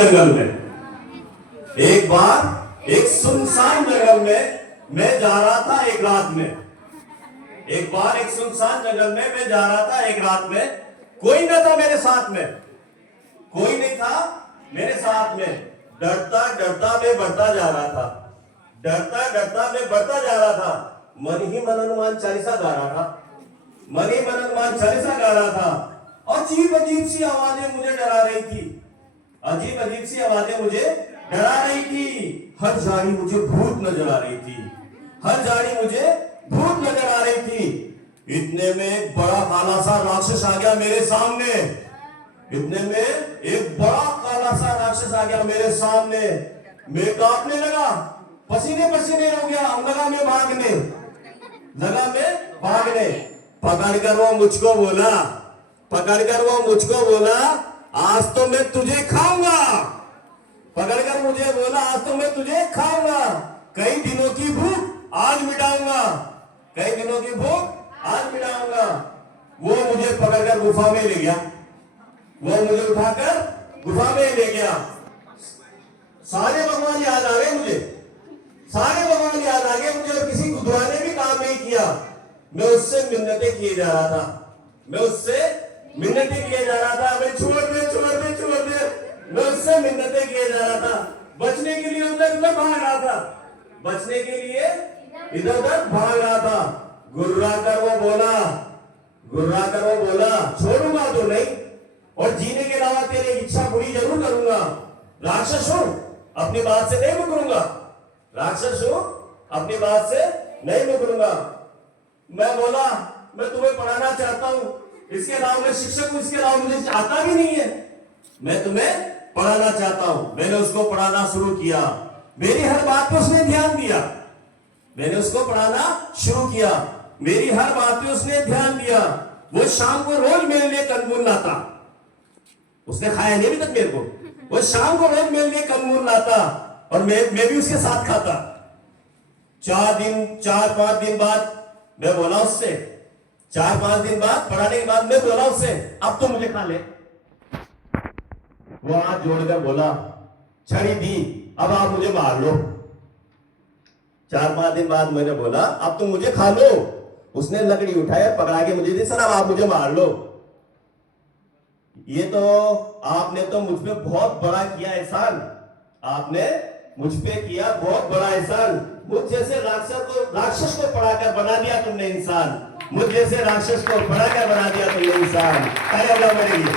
जंगल में, एक बार एक सुनसान जंगल में मैं जा रहा था एक रात में। एक बार एक सुनसान जंगल में मैं जा रहा था एक रात में। कोई न था मेरे साथ में, कोई नहीं था मेरे साथ में। डरता डरता मैं बढ़ता जा रहा था, डरता डरता मैं बढ़ता जा रहा था। मन ही मन हनुमान चालीसा गा रहा था, मन ही मन हनुमान चालीसा गा रहा था। अजीब अजीब सी आवाजें मुझे डरा रही थी, अजीब अजीब सी आवाजें मुझे डरा रही थी। हर जारी मुझे भूत नजर आ रही थी, हर जारी मुझे भूत नजर आ रही थी। इतने में एक बड़ा काला सा राक्षस आ गया मेरे सामने, इतने में एक बड़ा काला सा राक्षस आ गया मेरे सामने। मैं कांपने लगा, पसीने पसीने हो गया, लगा मैं भागने, लगा मैं भागने। पकड़कर वो मुझको बोला, पकड़कर वो मुझको बोला, आज तो मैं तुझे खाऊंगा। पकड़कर मुझे बोला, आज तो मैं तुझे खाऊंगा। कई दिनों की भूख आज मिटाऊंगा, कई दिनों की भूख आज मिटाऊंगा। वो मुझे पकड़कर गुफा में ले गया, वो मुझे उठाकर गुफा में ले गया। सारे भगवान याद आ गए मुझे, सारे भगवान याद आ गए मुझे, और किसी गुरुआ ने भी काम नहीं किया। मैं उससे मिन्नतें किए जा रहा था, मैं उससे मिन्नतें किए जा रहा था। मैं छोड़ दे छोड़ दे छोड़ दे, मैं उससे मिन्नतें किए जा रहा था। बचने के लिए उधर उधर भाग रहा था, बचने के लिए इधर उधर भाग रहा था। गुर्रा कर वो बोला, गुर्रा कर वो बोला, छोड़ूंगा तो नहीं, और जीने के अलावा तेरी इच्छा पूरी जरूर करूंगा। राक्षस हूं, अपनी बात से नहीं मुकरूंगा, राक्षस हूं, अपनी बात से नहीं मुकरूंगा। मैं बोला, मैं तुम्हें पढ़ाना चाहता हूं, इसके अलावा मैं शिक्षक हूं, इसके अलावा मुझे आता भी नहीं है, मैं तुम्हें पढ़ाना चाहता हूं। मैंने उसको पढ़ाना शुरू किया, मेरी हर बात पे उसने ध्यान दिया, मैंने उसको पढ़ाना शुरू किया, मेरी हर बात पे उसने ध्यान दिया। वो शाम को रोज मेरे लिए कंदमूल लाता, उसने खाया नहीं अभी तक मेरे को, वो शाम को रोज मेरे लिए कंदमूल लाता, और मैं भी उसके साथ खाता। 4-5 दिन बाद मैं बोला उससे, 4-5 दिन बाद पढ़ाने के बाद मैं बोला उससे, अब तो मुझे खा ले। वो हाथ जोड़कर बोला, छड़ी दी, अब आप मुझे मार लो। 4-5 दिन बाद मैंने बोला, अब तुम मुझे खा लो। उसने लकड़ी उठाया, पकड़ा के मुझे दी, सर अब आप मुझे मार लो। ये तो आपने तो मुझ पे बहुत बड़ा किया एहसान, आपने मुझ पे किया बहुत बड़ा एहसान। मुझ जैसे राक्षस को पढ़ाकर बना दिया तुमने इंसान, मुझ जैसे राक्षस को पढ़ाकर बना दिया तुमने इंसान। अरे अल्लाह मेरे लिए